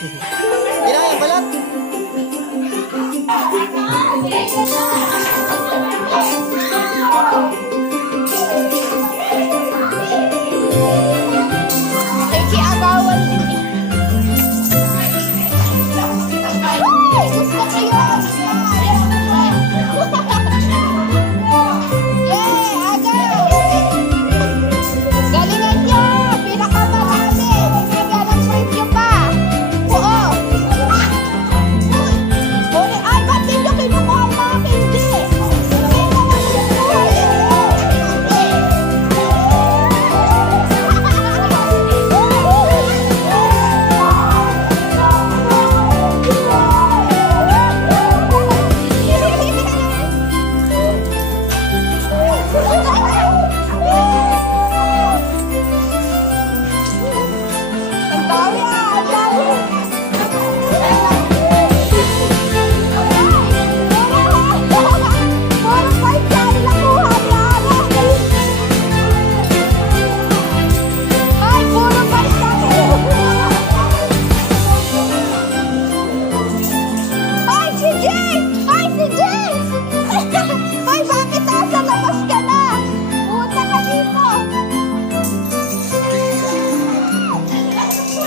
Kailangan yung balat. Agawan din eh. Ay, gusto ko yun. Yay, agaw. Galingan niyo. Pinakamarami. Nagagalang preview pa. Oo. Ay, ba't ninyo kinukuha ang mga hindi? Ang dami ah, ang dami. Puro fight yan, nakuha niya. Ay, puro fight yan. Ay, si Jay! Ay, si Jay! Ay, bakit nasa labas ka na? Punta ka dito.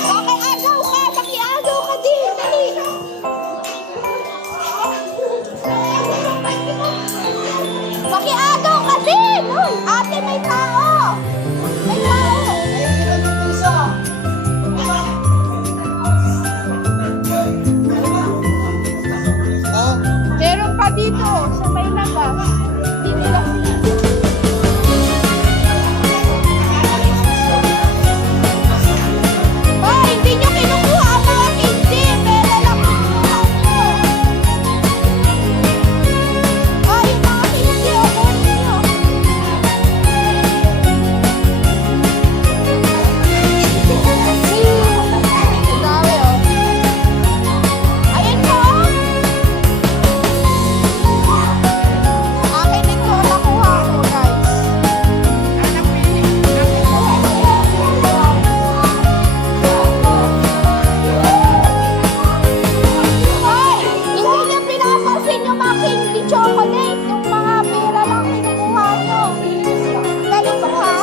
Makiagaw ka! Makiagaw ka din! Dali! Makiagaw ka din! Ate, may tao! May tao! Oh, Meron pa dito sa may labas. Hindi nila Ay, hindi nyo kinukuha ang mga hindi. Pera lang kinukuha nyo. Ay, yung mga hindi. Kunin nyo. Ang dami, oh. Ayan po, oh. Akin ito, nakuha ko, guys. Ay, hindi niya pinapansin yung mga candy chocolate. Yung mga pera lang kinukuha nyo. Ganun po ha.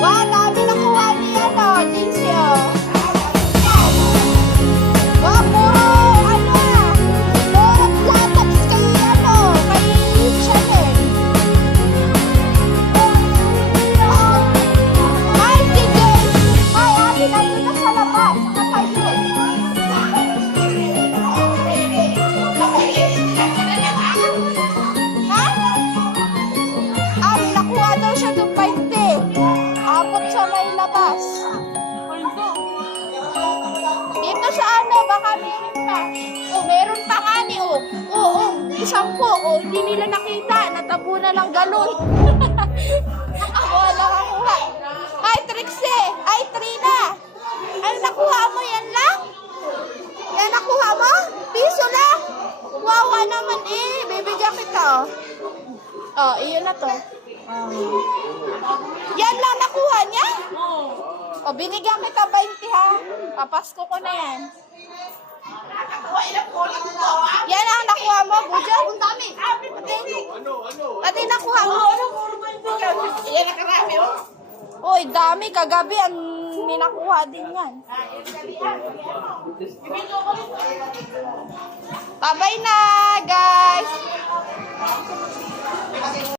Wow, dami nakuha niya, no? Jinxie, oh. Wow, puro, ano ah. Puro platats kay, ano, kay Chanel. Hi, si James. Hi, ate, nandun na sa labas. Nakapayo. Ha? Nakuha daw siya ng 20. Abot sa may labas. Dito sa ano, baka meron pa. Oh, meron pa nga ni, oh. Oo, isang po. Oh, hindi nila nakita. Natabunan ng galon. Wala nakuha. Hi, Trixie. Hi, Trina. Ano nakuha mo? Yan lang? Yan nakuha mo? Piso lang? Wawa naman eh. Bibigyan kita, oh. Oh, iyon na to. Yan lang nakuha niya? O, binigyan kita 20 ha. Papasko ko na yan. Yan ang nakuha mo, Bujo? Ang dami. Pati nakuha mo. Yan ang karami, oh. Uy, dami. Kagabi, ang minakuha din yan. Babay na, guys.